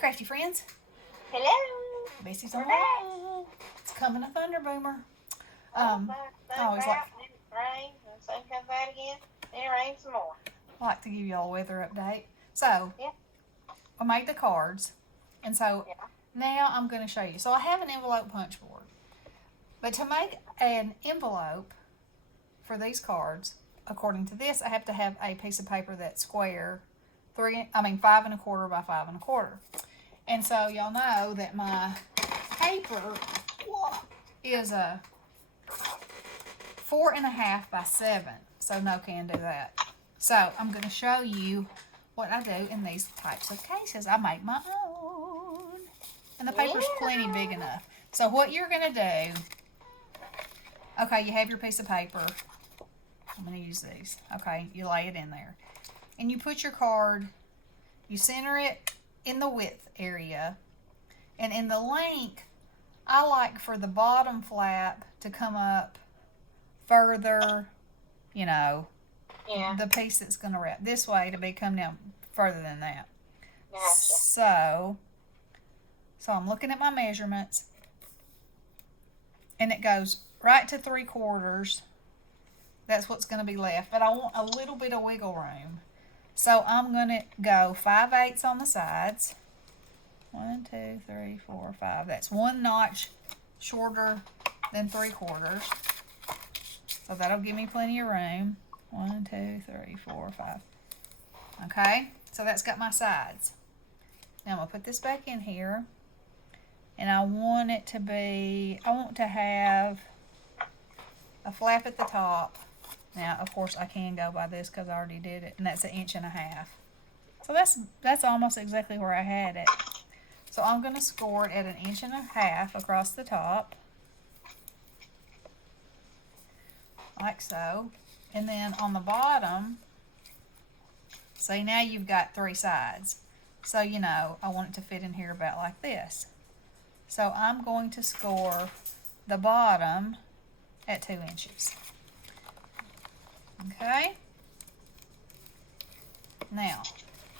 crafty friends. Hello. Bessie's We're on back. hold. It's coming a thunder boomer. Oh, Um, I sun always like out, then it rains, and the sun comes out again, then it rains some more. I like to give you all a weather update. So Yeah. I made the cards, and so Yeah. now I'm going to show you. So I have an envelope punch board, but to make an envelope for these cards, according to this, I have to have a piece of paper that's square, 5 1/4 by 5 1/4. And so y'all know that my paper is a 4 1/2 by 7. So no can do that. So I'm going to show you what I do in these types of cases. I make my own. And the paper's plenty big enough. So what you're going to do, okay, you have your piece of paper. I'm going to use these. Okay, you lay it in there. And you put your card, you center it in the width area. And in the length, I like for the bottom flap to come up further, Yeah. the piece that's going to wrap this way to be come down further than that. Gotcha. So I'm looking at my measurements, and it goes right to 3/4. That's what's going to be left, but I want a little bit of wiggle room. So I'm going to go 5/8 on the sides. 1, 2, 3, 4, 5. That's 1 notch shorter than 3/4. So that'll give me plenty of room. 1, 2, 3, 4, 5. Okay, so that's got my sides. Now I'm going to put this back in here. And I want to have a flap at the top. Now, of course, I can go by this because I already did it. And that's 1.5 inches. So that's almost exactly where I had it. So I'm going to score it at 1.5 inches across the top. Like so. And then on the bottom, see, now you've got 3 sides. So, I want it to fit in here about like this. So I'm going to score the bottom at 2 inches. Okay? Now,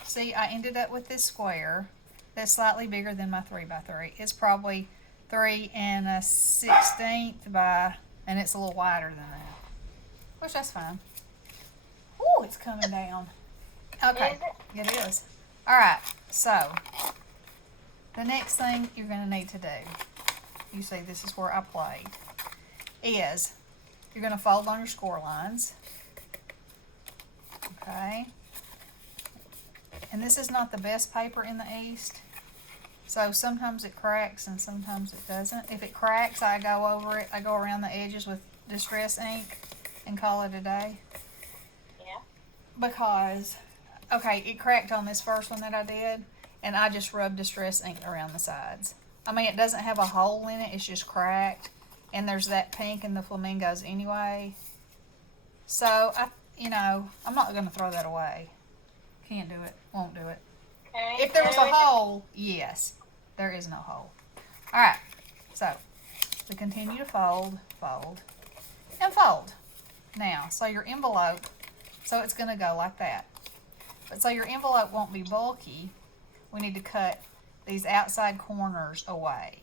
see, I ended up with this square that's slightly bigger than my 3x3. It's probably 3 1/16 by, and it's a little wider than that. Which that's fine. Ooh, it's coming down. Okay, it is. Alright, so the next thing you're going to need to do, you see this is where I played, is you're going to fold on your score lines. Okay. And this is not the best paper in the East. So sometimes it cracks and sometimes it doesn't. If it cracks, I go over it. I go around the edges with Distress ink and call it a day. Yeah. Because, okay, it cracked on this first one that I did. And I just rubbed Distress ink around the sides. I mean, it doesn't have a hole in it. It's just cracked. And there's that pink in the flamingos anyway. So, I'm not going to throw that away. Can't do it. Won't do it. Okay. If there was a hole, yes. There is no hole. Alright. So, we continue to fold, and fold. Now, so your envelope, so it's going to go like that. But so your envelope won't be bulky, we need to cut these outside corners away.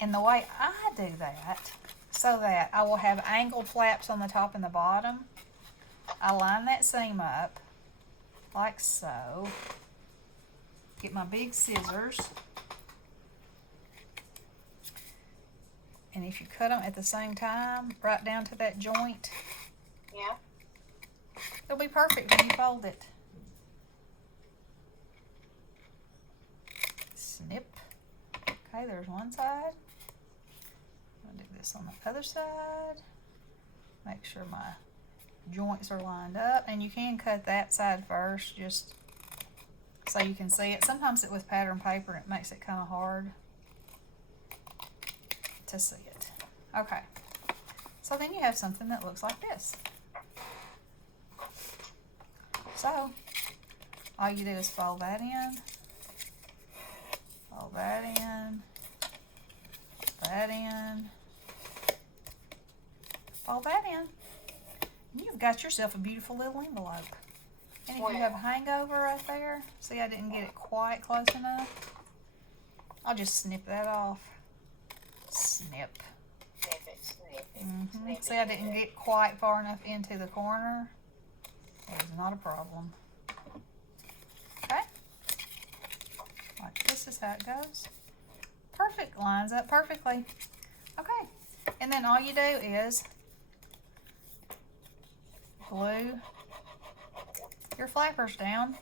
And the way I do that, so that I will have angled flaps on the top and the bottom, I line that seam up like so. Get my big scissors. And if you cut them at the same time, right down to that joint, Yeah. it'll be perfect when you fold it. Snip. Okay, there's one side. I'll do this on the other side. Make sure my joints are lined up. And you can cut that side first, just so you can see it. Sometimes with pattern paper, it makes it kind of hard to see it. Okay. So then you have something that looks like this. So, all you do is fold that in. Fold that in. That in. Fold that in. And you've got yourself a beautiful little envelope. Any of you have a hangover right there? See, I didn't get it quite close enough. I'll just snip that off. Snip. Snip it, snip it. Mm-hmm. Snip See, it. I didn't get quite far enough into the corner. It was not a problem. Okay. Like this is how it goes. Perfect. Lines up perfectly. Okay. And then all you do is glue your flappers down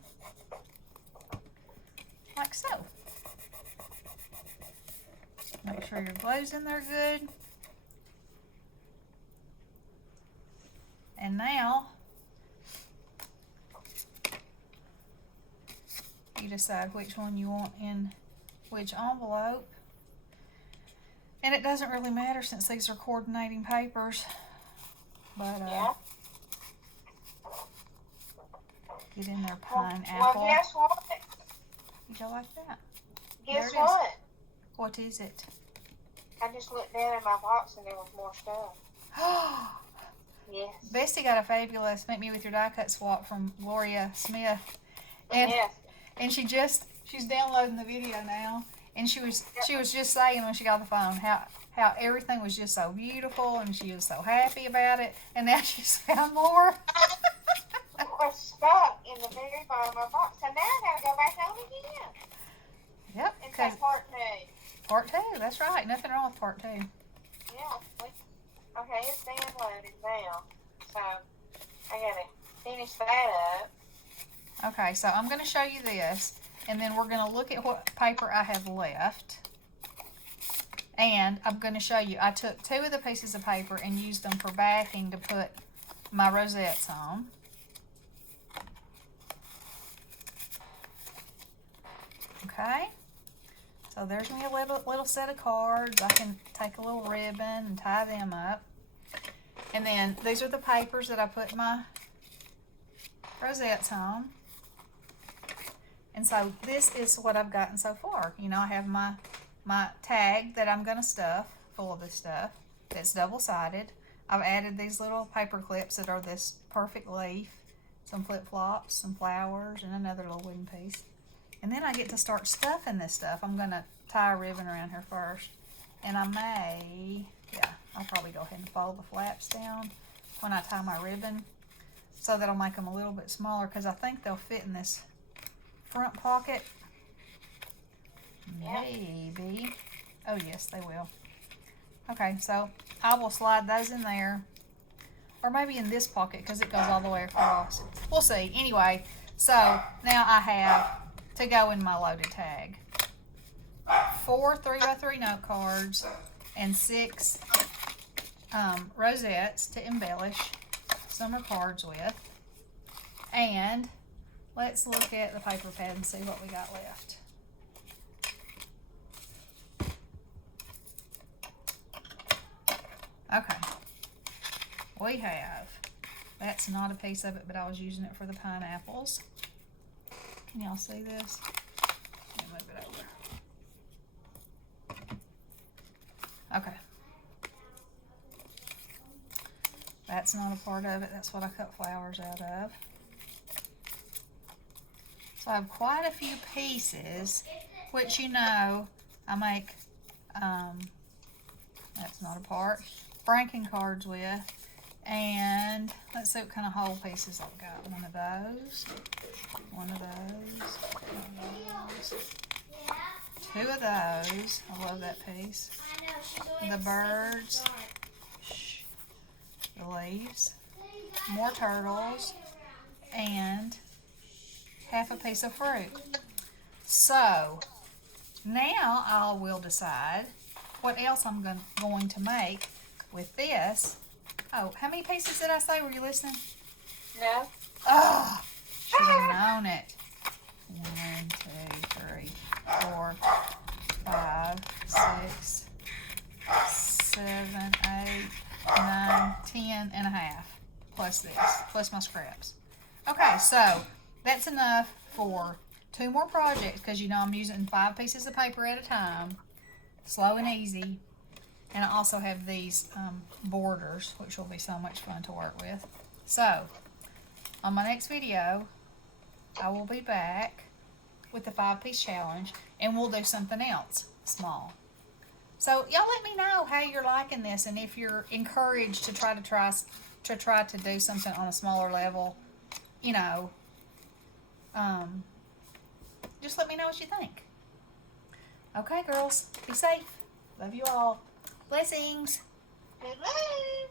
like so. Make sure your glue's in there good. And now you decide which one you want in which envelope. And it doesn't really matter since these are coordinating papers. But Yeah. get in there, Well, pineapple. guess what? You go like that. Guess There it is. what? What is it? I just looked down in my box and there was more stuff. Yes. Bestie got a fabulous Make Me With Your Die Cut swap from Gloria Smith. And Yes. and she's downloading the video now. And she was just saying when she got the phone how everything was just so beautiful and she was so happy about it. And now she's found more. It was stuck in the very bottom of my box. So now I gotta go back home again. Yep. And Because take part two. part 2, that's right. Nothing wrong with part 2. Yeah. Okay, it's downloaded now. So I gotta finish that up. Okay, so I'm going to show you this, and then we're going to look at what paper I have left. And I'm going to show you, I took 2 of the pieces of paper and used them for backing to put my rosettes on. Okay, so there's me a little set of cards. I can take a little ribbon and tie them up. And then these are the papers that I put my rosettes on. And so this is what I've gotten so far. You know, I have my tag that I'm going to stuff full of this stuff that's double-sided. I've added these little paper clips that are this perfect leaf, some flip-flops, some flowers, and another little wooden piece. And then I get to start stuffing this stuff. I'm going to tie a ribbon around here first. And I'll probably go ahead and fold the flaps down when I tie my ribbon. So that'll make them a little bit smaller because I think they'll fit in this front pocket. Maybe. Oh yes, they will. Okay, so I will slide those in there. Or maybe in this pocket because it goes all the way across. We'll see. Anyway, so now I have to go in my loaded tag 4 3x3 note cards and 6 rosettes to embellish summer cards with. And let's look at the paper pad and see what we got left. Okay, we have, that's not a piece of it, but I was using it for the pineapples. Can y'all see this? Let me move it over. Okay. That's not a part of it. That's what I cut flowers out of. So I have quite a few pieces, which you know I make, that's not a part, franking cards with. And let's see what kind of whole pieces I've got. One of those, one of those, one of those, 2 of those. I love that piece. The birds, the leaves, more turtles, and half a piece of fruit. So now I will decide what else I'm going to make with this. Oh, how many pieces did I say? Were you listening? No. Oh, should have known it. 1, 2, 3, 4, 5, 6, 7, 8, 9, 10 and a half. Plus this, plus my scraps. Okay, so that's enough for 2 more projects because you know I'm using 5 pieces of paper at a time. Slow and easy. And I also have these borders, which will be so much fun to work with. So, on my next video, I will be back with the 5-piece challenge, and we'll do something else small. So y'all let me know how you're liking this, and if you're encouraged to try to do something on a smaller level, you know, just let me know what you think. Okay, girls, be safe. Love you all. Blessings. Hello.